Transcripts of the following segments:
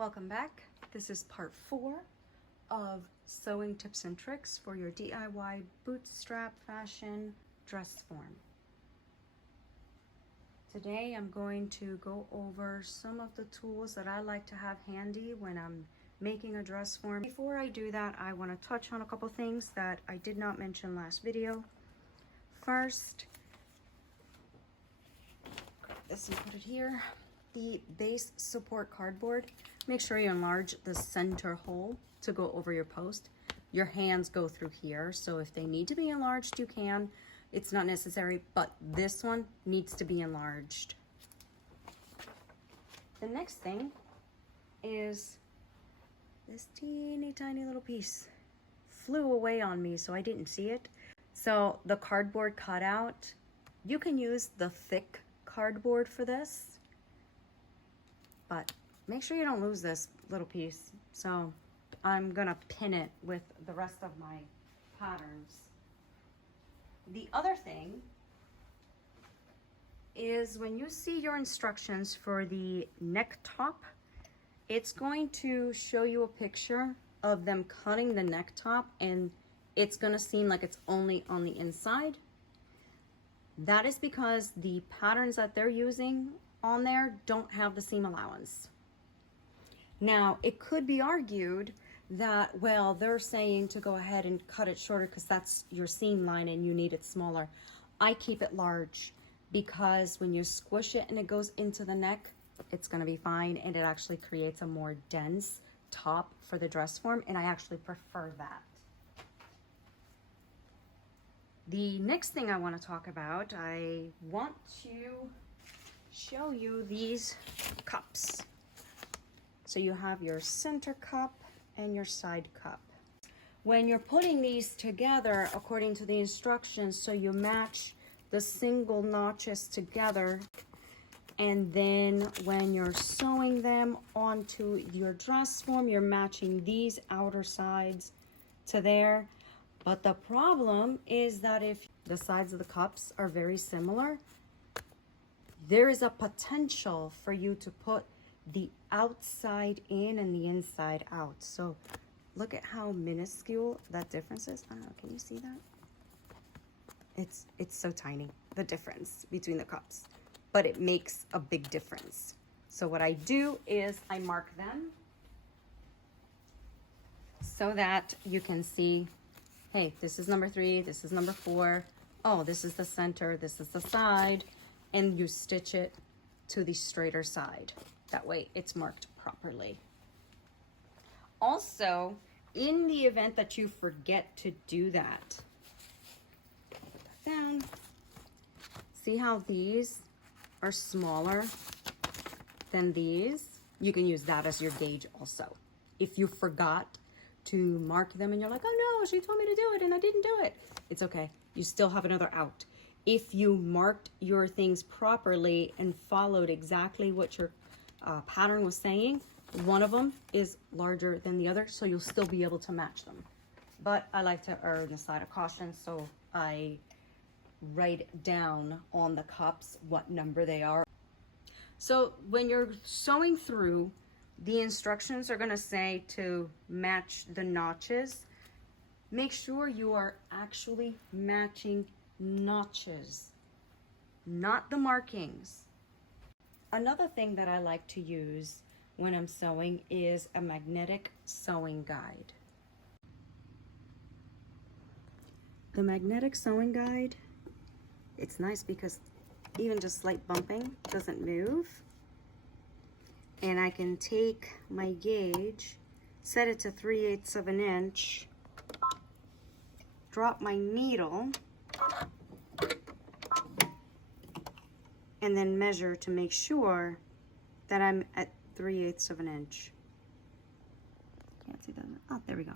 Welcome back. This is part 4 of sewing tips and tricks for your DIY bootstrap fashion dress form. Today I'm going to go over some of the tools that I like to have handy when I'm making a dress form. Before I do that, I want to touch on a couple things that I did not mention last video. First, grab this and put it here. The base support cardboard, make sure you enlarge the center hole to go over your post. Your hands go through here, so if they need to be enlarged, you can. It's not necessary, but this one needs to be enlarged. The next thing is this teeny tiny little piece flew away on me, so I didn't see it. So the cardboard cutout, you can use the thick cardboard for this, but make sure you don't lose this little piece. So I'm gonna pin it with the rest of my patterns. The other thing is when you see your instructions for the neck top, it's going to show you a picture of them cutting the neck top, and it's gonna seem like it's only on the inside. That is because the patterns that they're using on there don't have the seam allowance. Now, it could be argued that, well, they're saying to go ahead and cut it shorter because that's your seam line and you need it smaller. I keep it large because when you squish it and it goes into the neck, it's gonna be fine, and it actually creates a more dense top for the dress form, and I actually prefer that. The next thing I want to talk about, I want to show you these cups. So you have your center cup and your side cup. When you're putting these together according to the instructions, so you match the single notches together, and then when you're sewing them onto your dress form, you're matching these outer sides to there. But the problem is that if the sides of the cups are very similar, there is a potential for you to put the outside in and the inside out. So look at how minuscule that difference is. I don't know, can you see that? It's so tiny, the difference between the cups, but it makes a big difference. So what I do is I mark them so that you can see, hey, this is number 3, this is number 4. Oh, this is the center, this is the side, and you stitch it to the straighter side. That way it's marked properly. Also, in the event that you forget to do that, put that down. See how these are smaller than these? You can use that as your gauge also. If you forgot to mark them and you're like, oh no, she told me to do it and I didn't do it, it's okay. You still have another out. If you marked your things properly and followed exactly what your pattern was saying, one of them is larger than the other, so you'll still be able to match them. But I like to err on the side of caution, so I write down on the cups what number they are. So when you're sewing through, the instructions are going to say to match the notches. Make sure you are actually matching notches, not the markings. Another thing that I like to use when I'm sewing is a magnetic sewing guide. The magnetic sewing guide, it's nice because even just slight bumping doesn't move. And I can take my gauge, set it to 3/8 of an inch, drop my needle, and then measure to make sure that I'm at 3/8 of an inch. Can't see that. Oh, there we go.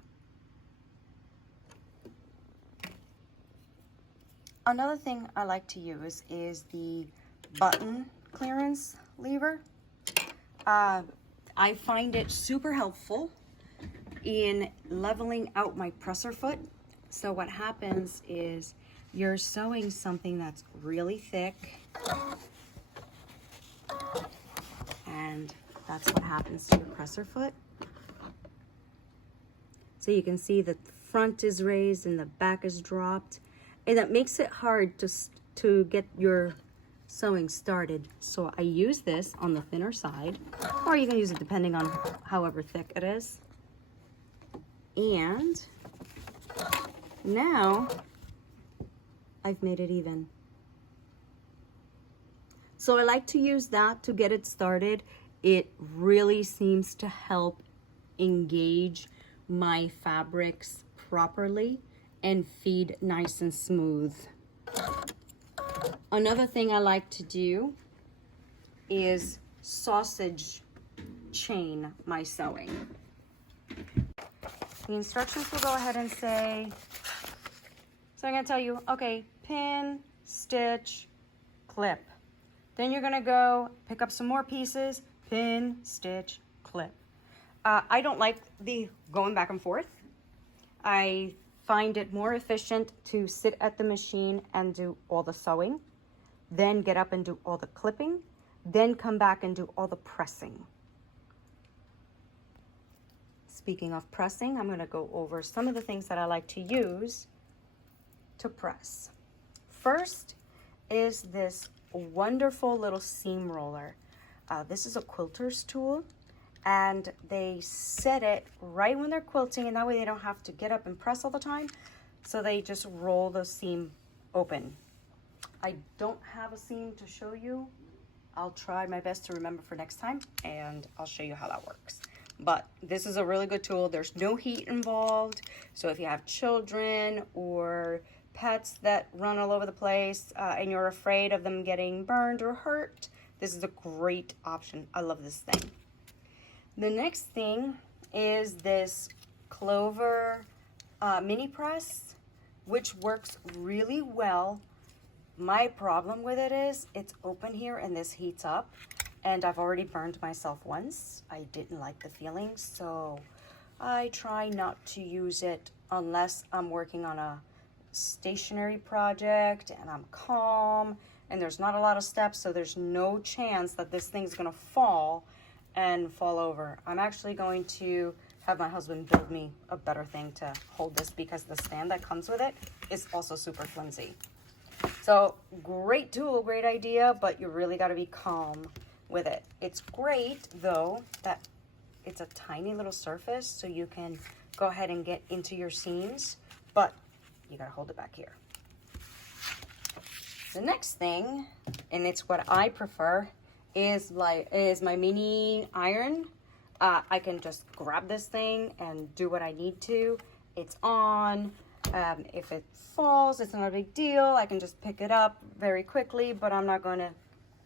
Another thing I like to use is the button clearance lever. I find it super helpful in leveling out my presser foot. So what happens is you're sewing something that's really thick and that's what happens to your presser foot. So you can see the front is raised and the back is dropped, and that makes it hard to get your sewing started. So I use this on the thinner side, or you can use it depending on however thick it is. And now I've made it even. So I like to use that to get it started. It really seems to help engage my fabrics properly and feed nice and smooth. Another thing I like to do is sausage chain my sewing. The instructions will go ahead and say, so I'm going to tell you, okay, pin, stitch, clip. Then you're going to go pick up some more pieces, pin, stitch, clip. I don't like the going back and forth. I find it more efficient to sit at the machine and do all the sewing, then get up and do all the clipping, then come back and do all the pressing. Speaking of pressing, I'm going to go over some of the things that I like to use to press. First is this wonderful little seam roller. This is a quilter's tool, and they set it right when they're quilting, and that way they don't have to get up and press all the time. So they just roll the seam open. I don't have a seam to show you. I'll try my best to remember for next time, and I'll show you how that works. But this is a really good tool. There's no heat involved. So if you have children or pets that run all over the place and you're afraid of them getting burned or hurt, this is a great option. I love this thing. The next thing is this Clover mini press, which works really well. My problem with it is it's open here and this heats up, and I've already burned myself once. I didn't like the feeling, so I try not to use it unless I'm working on a stationary project and I'm calm and there's not a lot of steps, so there's no chance that this thing's gonna fall over. I'm actually going to have my husband build me a better thing to hold this, because the stand that comes with it is also super flimsy. So great tool, great idea, but you really got to be calm with it. It's great though that it's a tiny little surface, so you can go ahead and get into your seams, but you got to hold it back here. The next thing, and it's what I prefer, is my mini iron. I can just grab this thing and do what I need to. It's on. If it falls, it's not a big deal. I can just pick it up very quickly, but I'm not going to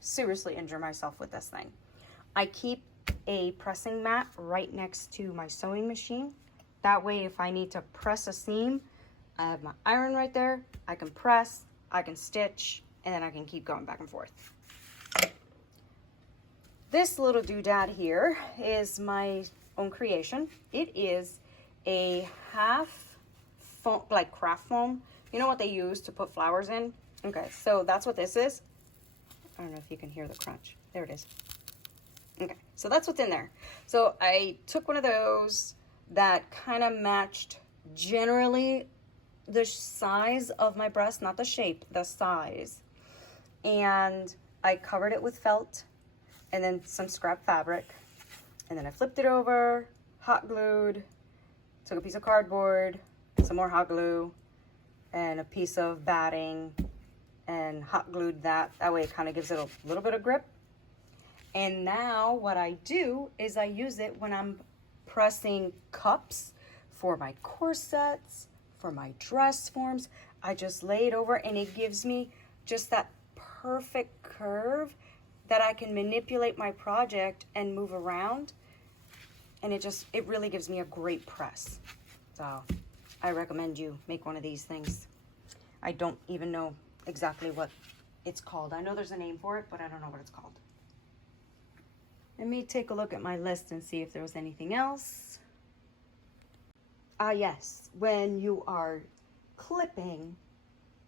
seriously injure myself with this thing. I keep a pressing mat right next to my sewing machine. That way, if I need to press a seam, I have my iron right there. I can press, I can stitch, and then I can keep going back and forth. This little doodad here is my own creation. It is a half foam, like craft foam. You know what they use to put flowers in? Okay, so that's what this is. I don't know if you can hear the crunch. There it is. Okay, so that's what's in there. So I took one of those that kind of matched generally the size of my breast, not the shape, the size. And I covered it with felt and then some scrap fabric. And then I flipped it over, hot glued, took a piece of cardboard, some more hot glue, and a piece of batting, and hot glued that. That way it kind of gives it a little bit of grip. And now what I do is I use it when I'm pressing cups for my corsets, for my dress forms. I just lay it over and it gives me just that perfect curve that I can manipulate my project and move around. And it really gives me a great press. So I recommend you make one of these things. I don't even know exactly what it's called. I know there's a name for it, but I don't know what it's called. Let me take a look at my list and see if there was anything else. Yes, when you are clipping,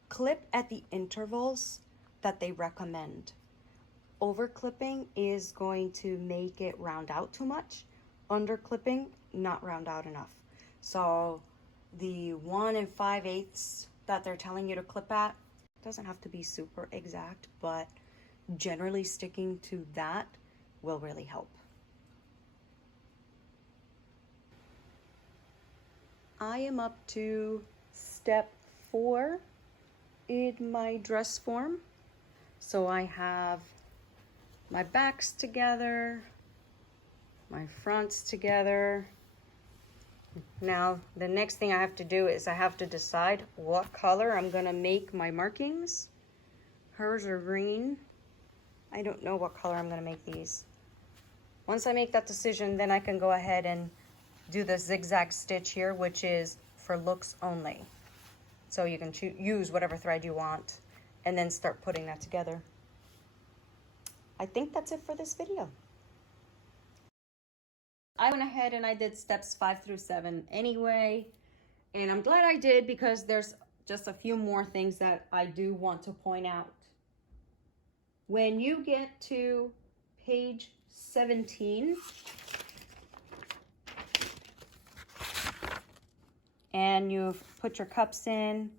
clip at the intervals that they recommend. over clipping is going to make it round out too much. Under clipping, not round out enough. So the 1 5/8 that they're telling you to clip at doesn't have to be super exact, but generally sticking to that will really help. I am up to step 4 in my dress form. So I have my backs together, my fronts together. Now, the next thing I have to do is I have to decide what color I'm gonna make my markings. Hers are green. I don't know what color I'm gonna make these. Once I make that decision, then I can go ahead and do the zigzag stitch here, which is for looks only. So you can use whatever thread you want and then start putting that together. I think that's it for this video. I went ahead and I did steps 5 through 7 anyway, and I'm glad I did because there's just a few more things that I do want to point out. When you get to page 17, and you've put your cups in,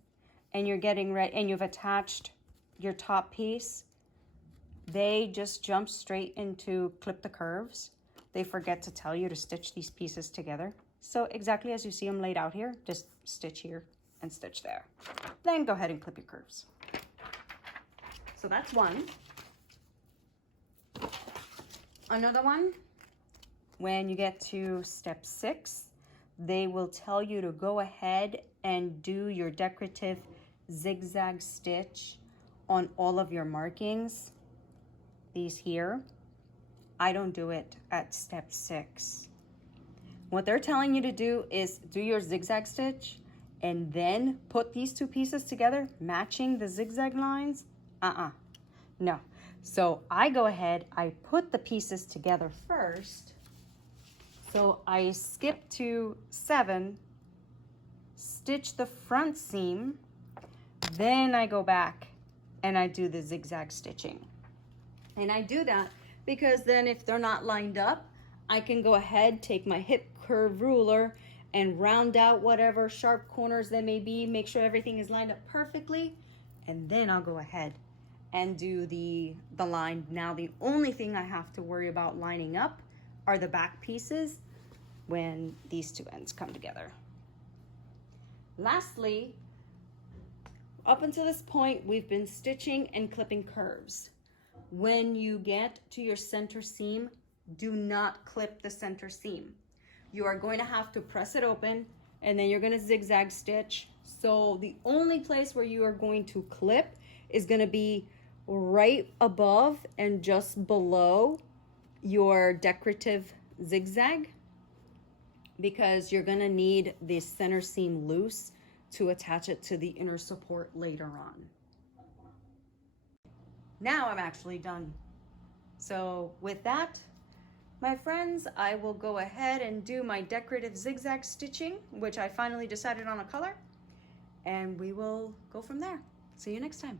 and you're getting ready, and you've attached your top piece, they just jump straight into clip the curves. They forget to tell you to stitch these pieces together. So exactly as you see them laid out here, just stitch here and stitch there. Then go ahead and clip your curves. So that's one. Another one, when you get to step 6, they will tell you to go ahead and do your decorative zigzag stitch on all of your markings. These here. I don't do it at step 6. What they're telling you to do is do your zigzag stitch and then put these two pieces together, matching the zigzag lines. No. So I go ahead, I put the pieces together first. So I skip to 7, stitch the front seam, then I go back and I do the zigzag stitching. And I do that because then if they're not lined up, I can go ahead, take my hip curve ruler and round out whatever sharp corners there may be, make sure everything is lined up perfectly, and then I'll go ahead and do the line. Now the only thing I have to worry about lining up are the back pieces when these two ends come together. Lastly, up until this point, we've been stitching and clipping curves. When you get to your center seam, do not clip the center seam. You are going to have to press it open and then you're going to zigzag stitch. So the only place where you are going to clip is going to be right above and just below your decorative zigzag, because you're going to need the center seam loose to attach it to the inner support later on. Now I'm actually done. So with that, my friends, I will go ahead and do my decorative zigzag stitching, which I finally decided on a color, and we will go from there. See you next time.